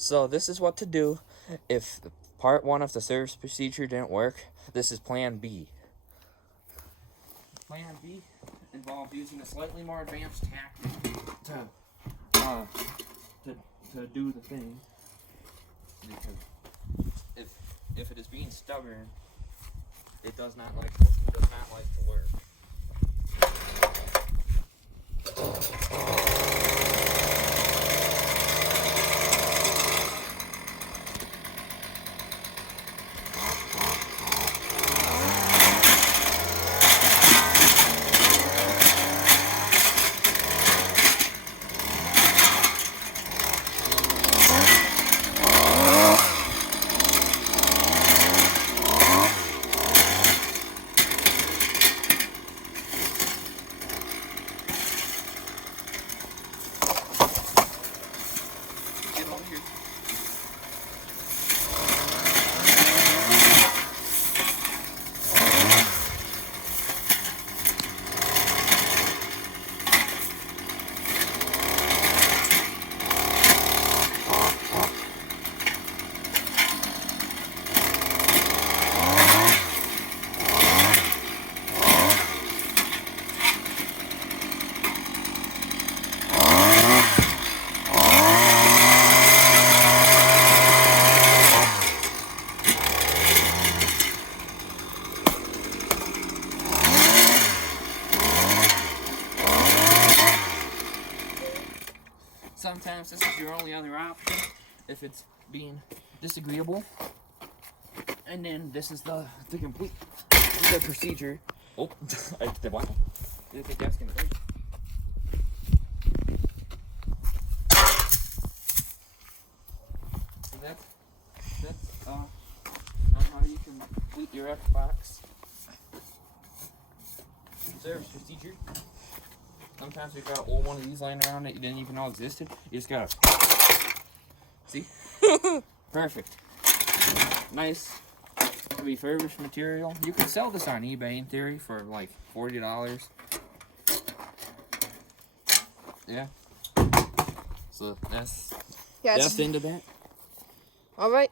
So this is what to do if part 1 of the service procedure didn't work. This is plan B. Plan B involved using a slightly more advanced tactic to do the thing. Because if it is being stubborn, it does not like to work. Get over here. Sometimes this is your only other option if it's being disagreeable. And then this is the complete the procedure. Oh, I did what? Didn't think that's gonna break. So that's on how you can complete your Xbox service procedure. Sometimes we've got an old one of these laying around that you didn't even know existed. You just gotta see. Perfect. Nice refurbished material. You can sell this on eBay in theory for like $40. Yeah. So that's the end of that. All right.